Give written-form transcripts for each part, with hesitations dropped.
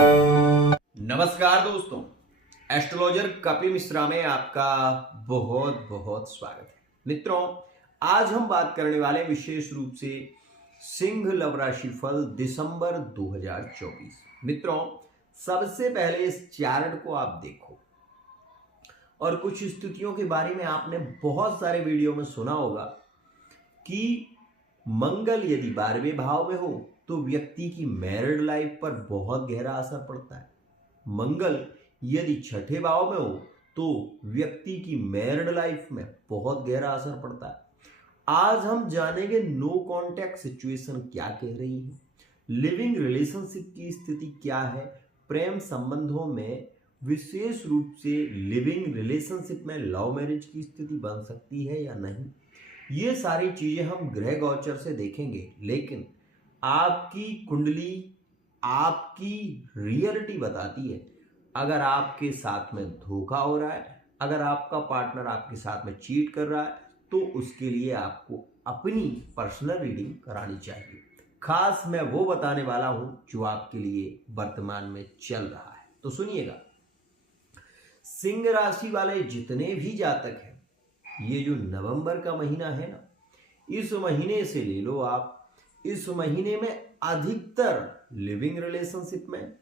नमस्कार दोस्तों, एस्ट्रोलॉजर कपिल मिश्रा में आपका बहुत बहुत स्वागत है। मित्रों, आज हम बात करने वाले विशेष रूप से सिंह लव राशि फल दिसंबर 2024। मित्रों, सबसे पहले इस चार्ट को आप देखो और कुछ स्थितियों के बारे में आपने बहुत सारे वीडियो में सुना होगा कि मंगल यदि 12वें भाव में हो तो व्यक्ति की मैरिड लाइफ पर बहुत गहरा असर पड़ता है। मंगल यदि छठे भाव में हो तो व्यक्ति की मैरिड लाइफ में बहुत गहरा असर पड़ता है। आज हम जानेंगे नो कॉन्टैक्ट सिचुएशन क्या कह रही है, लिविंग रिलेशनशिप की स्थिति क्या है, प्रेम संबंधों में विशेष रूप से लिविंग रिलेशनशिप में लव मैरिज की स्थिति बन सकती है या नहीं। ये सारी चीजें हम ग्रह गोचर से देखेंगे, लेकिन आपकी कुंडली आपकी रियलिटी बताती है। अगर आपके साथ में धोखा हो रहा है, अगर आपका पार्टनर आपके साथ में चीट कर रहा है, तो उसके लिए आपको अपनी पर्सनल रीडिंग करानी चाहिए। खास मैं वो बताने वाला हूं जो आपके लिए वर्तमान में चल रहा है। तो सुनिएगा, सिंह राशि वाले जितने भी जातक हैं, ये जो नवंबर का महीना है ना, इस महीने से ले लो आप, इस महीने में अधिकतर लिविंग रिलेशनशिप में,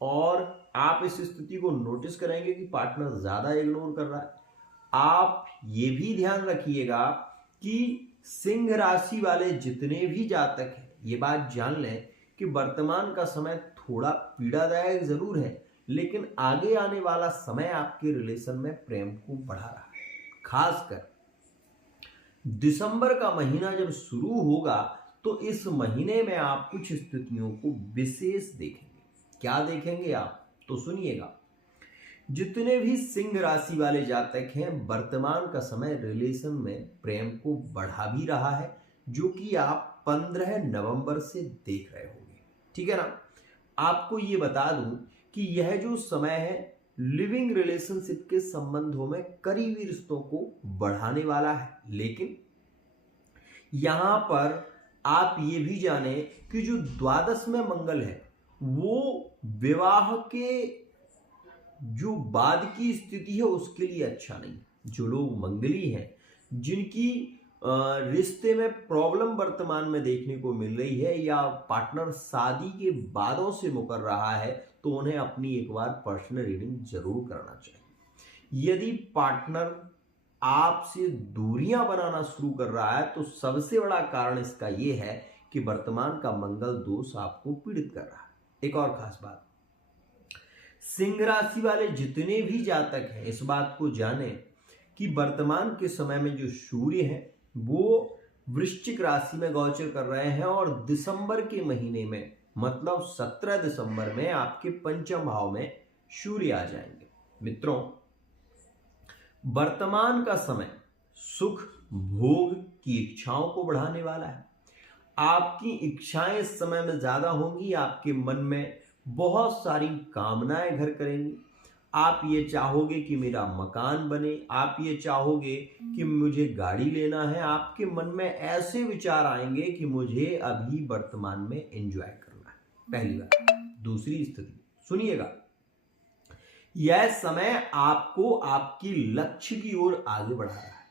और आप इस स्थिति को नोटिस करेंगे कि पार्टनर ज्यादा इग्नोर कर रहा है। आप ये भी ध्यान रखिएगा कि सिंह राशि वाले जितने भी जातक हैं, ये बात जान लें कि वर्तमान का समय थोड़ा पीड़ादायक जरूर है, लेकिन आगे आने वाला समय आपके रिलेशन में प्रेम को बढ़ा रहा है। खासकर दिसंबर का महीना जब शुरू होगा तो इस महीने में आप कुछ स्थितियों को विशेष देखेंगे। क्या देखेंगे आप, तो सुनिएगा। जितने भी सिंह राशि वाले जातक हैं, वर्तमान का समय रिलेशन में प्रेम को बढ़ा भी रहा है, जो कि आप 15 नवंबर से देख रहे होंगे। ठीक है ना। आपको ये बता दूं कि यह जो समय है लिविंग रिलेशनशिप के संबंधों में करीबी रिश्तों को बढ़ाने वाला है, लेकिन यहां पर आप ये भी जाने कि जो द्वादश में मंगल है वो विवाह के जो बाद की स्थिति है उसके लिए अच्छा नहीं। जो लोग मंगली हैं, जिनकी रिश्ते में प्रॉब्लम वर्तमान में देखने को मिल रही है, या पार्टनर शादी के बादों से मुकर रहा है, तो उन्हें अपनी एक बार पर्सनल रीडिंग जरूर करना चाहिए। यदि पार्टनर आपसे दूरियां बनाना शुरू कर रहा है तो सबसे बड़ा कारण इसका यह है कि वर्तमान का मंगल दोष आपको पीड़ित कर रहा है। एक और खास बात, सिंह राशि वाले जितने भी जातक हैं, इस बात को जाने कि वर्तमान के समय में जो सूर्य है वो वृश्चिक राशि में गोचर कर रहे हैं, और दिसंबर के महीने में मतलब 17 दिसंबर में आपके पंचम भाव में सूर्य आ जाएंगे। मित्रों, वर्तमान का समय सुख भोग की इच्छाओं को बढ़ाने वाला है। आपकी इच्छाएं इस समय में ज्यादा होंगी, आपके मन में बहुत सारी कामनाएं घर करेंगी। आप ये चाहोगे कि मेरा मकान बने, आप ये चाहोगे कि मुझे गाड़ी लेना है, आपके मन में ऐसे विचार आएंगे कि मुझे अभी वर्तमान में एंजॉय करना है। पहली बात। दूसरी स्थिति सुनिएगा, यह समय आपको आपकी लक्ष्य की ओर आगे बढ़ा रहा है,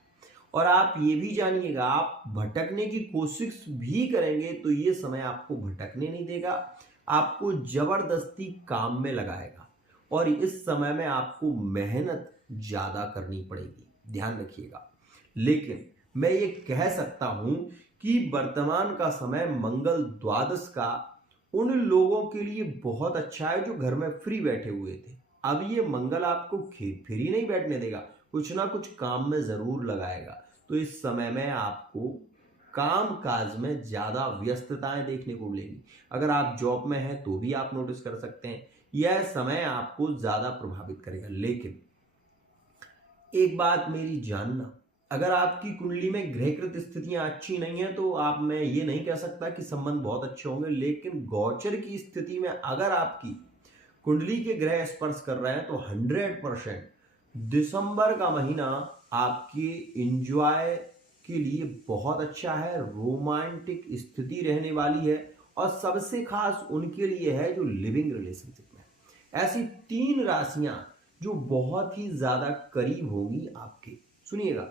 और आप ये भी जानिएगा, आप भटकने की कोशिश भी करेंगे तो ये समय आपको भटकने नहीं देगा, आपको जबरदस्ती काम में लगाएगा, और इस समय में आपको मेहनत ज्यादा करनी पड़ेगी। ध्यान रखिएगा। लेकिन मैं ये कह सकता हूं कि वर्तमान का समय मंगल द्वादश का उन लोगों के लिए बहुत अच्छा है जो घर में फ्री बैठे हुए थे। अब ये मंगल आपको फ्री नहीं बैठने देगा, कुछ ना कुछ काम में जरूर लगाएगा। तो इस समय में आपको काम काज में ज्यादा व्यस्तताएं देखने को मिलेगी। अगर आप जॉब में हैं तो भी आप नोटिस कर सकते हैं, यह समय आपको ज्यादा प्रभावित करेगा। लेकिन एक बात मेरी जानना, अगर आपकी कुंडली में ग्रहकृत स्थितियां अच्छी नहीं है तो आप, मैं ये नहीं कह सकता कि संबंध बहुत अच्छे होंगे, लेकिन गोचर की स्थिति में अगर आपकी कुंडली के ग्रह स्पर्श कर रहे हैं तो 100% दिसंबर का महीना आपके एंजॉय के लिए बहुत अच्छा है। रोमांटिक स्थिति रहने वाली है, और सबसे खास उनके लिए है जो लिविंग रिलेशनशिप में। ऐसी 3 राशियां जो बहुत ही ज्यादा करीब होंगी आपके। सुनिएगा,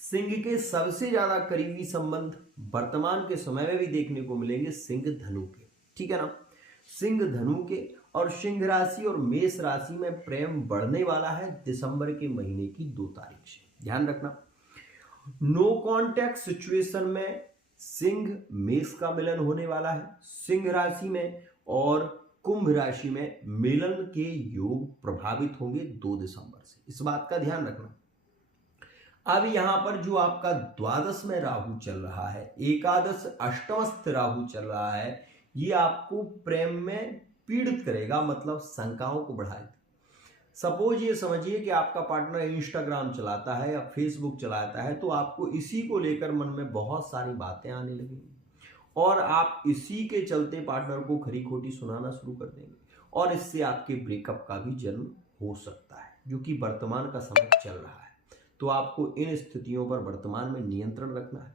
सिंह के सबसे ज्यादा करीबी संबंध वर्तमान के समय में भी देखने को मिलेंगे सिंह धनु के, ठीक है ना। सिंह धनु के और सिंह राशि और मेष राशि में प्रेम बढ़ने वाला है दिसंबर के महीने की 2 तारीख से। ध्यान रखना, नो कॉन्टैक्ट सिचुएशन में सिंह मेष का मिलन होने वाला है सिंह राशि में, और कुंभ राशि में मिलन के योग प्रभावित होंगे 2 दिसंबर से। इस बात का ध्यान रखना। अब यहां पर जो आपका द्वादश में राहु चल रहा है, एकादश अष्टमस्थ राहु चल रहा है, ये आपको प्रेम में पीड़ित करेगा, मतलब शंकाओं को बढ़ाएगा। सपोज ये समझिए कि आपका पार्टनर इंस्टाग्राम चलाता है या फेसबुक चलाता है, तो आपको इसी को लेकर मन में बहुत सारी बातें आने लगेंगी और आप इसी के चलते पार्टनर को खरी खोटी सुनाना शुरू कर देंगे और इससे आपके ब्रेकअप का भी जन्म हो सकता है, जो कि वर्तमान का समय चल रहा है। तो आपको इन स्थितियों पर वर्तमान में नियंत्रण रखना है।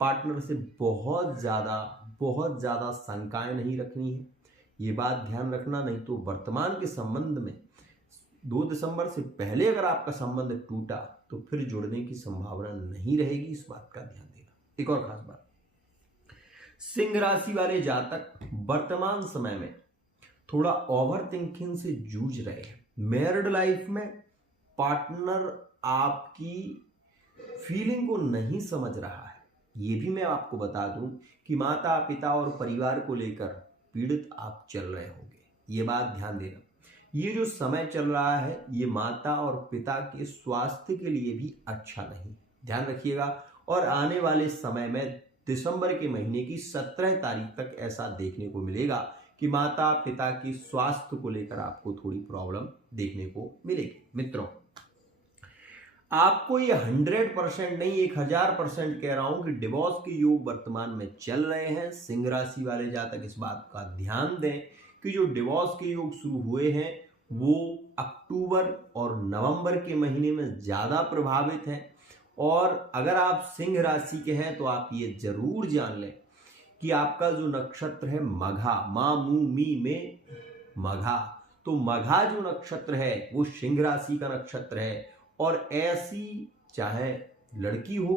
पार्टनर से बहुत ज़्यादा शंकाएं नहीं रखनी है, ये बात ध्यान रखना। नहीं तो वर्तमान के संबंध में 2 दिसंबर से पहले अगर आपका संबंध टूटा तो फिर जुड़ने की संभावना नहीं रहेगी, इस बात का ध्यान देना। एक और खास बात, सिंह राशि वाले जातक वर्तमान समय में थोड़ा ओवर थिंकिंग से जूझ रहे हैं। मैरिड लाइफ में पार्टनर आपकी फीलिंग को नहीं समझ रहा है। ये भी मैं आपको बता दूं कि माता पिता और परिवार को लेकर पीड़ित आप चल रहे होंगे, ये बात ध्यान देना। ये जो समय चल रहा है ये माता और पिता के स्वास्थ्य के लिए भी अच्छा नहीं, ध्यान रखिएगा। और आने वाले समय में दिसंबर के महीने की 17 तारीख तक ऐसा देखने को मिलेगा कि माता पिता की स्वास्थ्य को लेकर आपको थोड़ी प्रॉब्लम देखने को मिलेगी। मित्रों, आपको ये 100% नहीं 1000% कह रहा हूं कि डिवोर्स के योग वर्तमान में चल रहे हैं। सिंह राशि वाले जातक इस बात का ध्यान दें कि जो डिवोर्स के योग शुरू हुए हैं वो अक्टूबर और नवंबर के महीने में ज्यादा प्रभावित हैं। और अगर आप सिंह राशि के हैं तो आप ये जरूर जान लें कि आपका जो नक्षत्र है मघा, मा मू मी में मघा, तो मघा जो नक्षत्र है वो सिंह राशि का नक्षत्र है। और ऐसी चाहे लड़की हो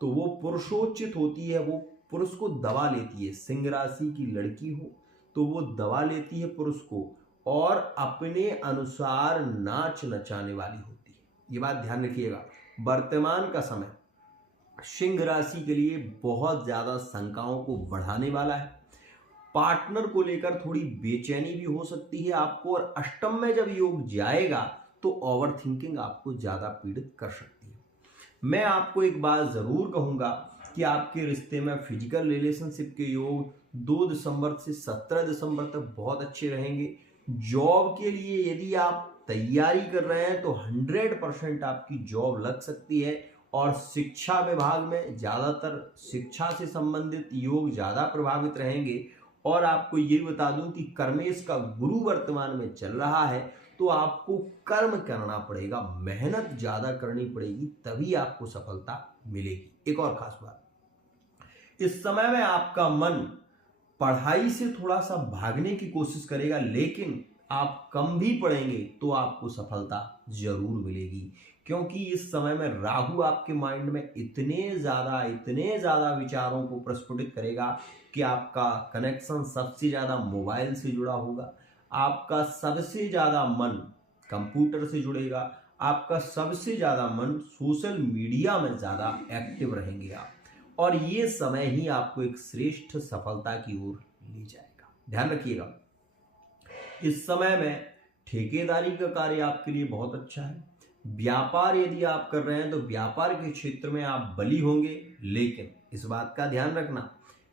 तो वो पुरुषोचित होती है, वो पुरुष को दबा लेती है। सिंह राशि की लड़की हो तो वो दबा लेती है पुरुष को और अपने अनुसार नाच नचाने वाली होती है। ये बात ध्यान रखिएगा। वर्तमान का समय सिंह राशि के लिए बहुत ज्यादा शंकाओं को बढ़ाने वाला है। पार्टनर को लेकर थोड़ी बेचैनी भी हो सकती है आपको, और अष्टम में जब योग जाएगा तो ओवर थिंकिंग आपको ज्यादा पीड़ित कर सकती है। मैं आपको एक बात जरूर कहूंगा कि आपके रिश्ते में फिजिकल रिलेशनशिप के योग 2 दिसंबर से 17 दिसंबर तक बहुत अच्छे रहेंगे। जॉब के लिए यदि आप तैयारी कर रहे हैं तो 100% आपकी जॉब लग सकती है। और शिक्षा विभाग में ज्यादातर शिक्षा से संबंधित योग ज्यादा प्रभावित रहेंगे। और आपको ये बता दूं कि कर्मेश का गुरु वर्तमान में चल रहा है, तो आपको कर्म करना पड़ेगा, मेहनत ज्यादा करनी पड़ेगी, तभी आपको सफलता मिलेगी। एक और खास बात, इस समय में आपका मन पढ़ाई से थोड़ा सा भागने की कोशिश करेगा, लेकिन आप कम भी पढ़ेंगे तो आपको सफलता जरूर मिलेगी। क्योंकि इस समय में राहु आपके माइंड में इतने ज्यादा विचारों को प्रस्फुटित करेगा कि आपका कनेक्शन सबसे ज्यादा मोबाइल से जुड़ा होगा, आपका सबसे ज्यादा मन कंप्यूटर से जुड़ेगा, आपका सबसे ज्यादा मन सोशल मीडिया में ज्यादा एक्टिव रहेंगे आप, और ये समय ही आपको एक श्रेष्ठ सफलता की ओर ले जाएगा। ध्यान रखिएगा, इस समय में ठेकेदारी का कार्य आपके लिए बहुत अच्छा है। व्यापार यदि आप कर रहे हैं तो व्यापार के क्षेत्र में आप बली होंगे, लेकिन इस बात का ध्यान रखना,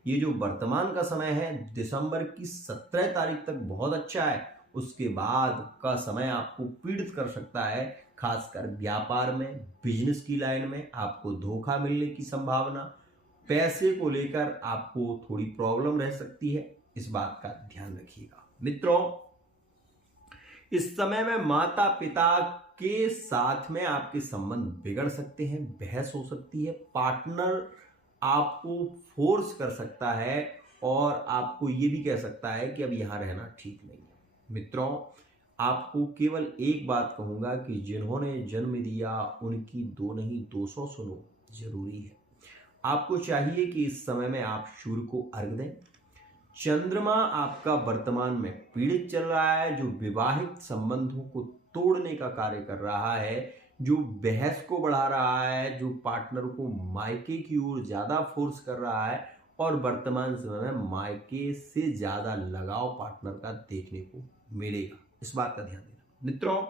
ये जो वर्तमान का समय है दिसंबर की 17 तारीख तक बहुत अच्छा है। उसके बाद का समय आपको पीड़ित कर सकता है, खासकर व्यापार में, बिजनेस की लाइन में आपको धोखा मिलने की संभावना, पैसे को लेकर आपको थोड़ी प्रॉब्लम रह सकती है, इस बात का ध्यान रखिएगा। मित्रों, इस समय में माता पिता के साथ में आपके संबंध बिगड़ सकते हैं, बहस हो सकती है, पार्टनर आपको फोर्स कर सकता है और आपको ये भी कह सकता है कि अब यहां रहना ठीक नहीं है। मित्रों, आपको केवल एक बात कहूंगा कि जिन्होंने जन्म दिया उनकी दो नहीं 200 सुनो जरूरी है। आपको चाहिए कि इस समय में आप सूर्य को अर्घ दें। चंद्रमा आपका वर्तमान में पीड़ित चल रहा है, जो विवाहित संबंधों को तोड़ने का कार्य कर रहा है, जो बहस को बढ़ा रहा है, जो पार्टनर को मायके की ओर ज्यादा फोर्स कर रहा है और वर्तमान समय में मायके से ज्यादा लगाव पार्टनर का देखने को मिलेगा। इस बात का ध्यान देना। मित्रों,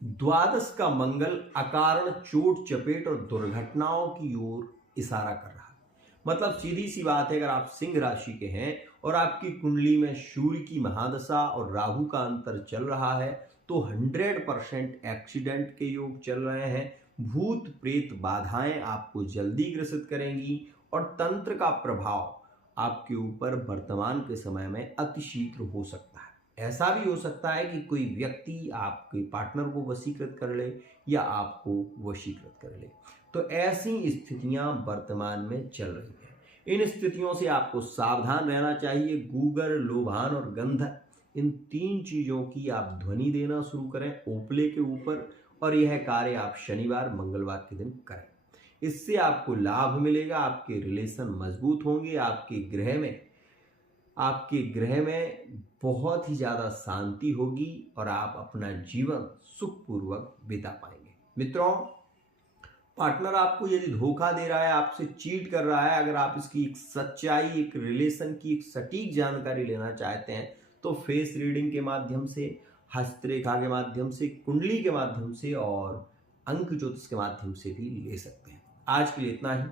द्वादश का मंगल अकारण चोट चपेट और दुर्घटनाओं की ओर इशारा कर रहा है। मतलब सीधी सी बात है, अगर आप सिंह राशि के हैं और आपकी कुंडली में सूर्य की महादशा और राहु का अंतर चल रहा है तो 100% एक्सीडेंट के योग चल रहे हैं। भूत प्रेत बाधाएं आपको जल्दी ग्रसित करेंगी और तंत्र का प्रभाव आपके ऊपर वर्तमान के समय में अतिशीघ्र हो सकता है। ऐसा भी हो सकता है कि कोई व्यक्ति आपके पार्टनर को वशीकृत कर ले या आपको वशीकृत कर ले। तो ऐसी स्थितियां वर्तमान में चल रही हैं। इन स्थितियों से आपको सावधान रहना चाहिए। गूगर, लोभान और गंधक, इन 3 चीजों की आप ध्वनि देना शुरू करें ओपले के ऊपर, और यह कार्य आप शनिवार मंगलवार के दिन करें। इससे आपको लाभ मिलेगा, आपके रिलेशन मजबूत होंगे, आपके ग्रह में बहुत ही ज्यादा शांति होगी और आप अपना जीवन सुखपूर्वक बिता पाएंगे। मित्रों, पार्टनर आपको यदि धोखा दे रहा है, आपसे चीट कर रहा है, अगर आप इसकी एक सच्चाई, एक रिलेशन की एक सटीक जानकारी लेना चाहते हैं तो फेस रीडिंग के माध्यम से, हस्तरेखा के माध्यम से, कुंडली के माध्यम से और अंक ज्योतिष के माध्यम से भी ले सकते हैं। आज के लिए इतना ही।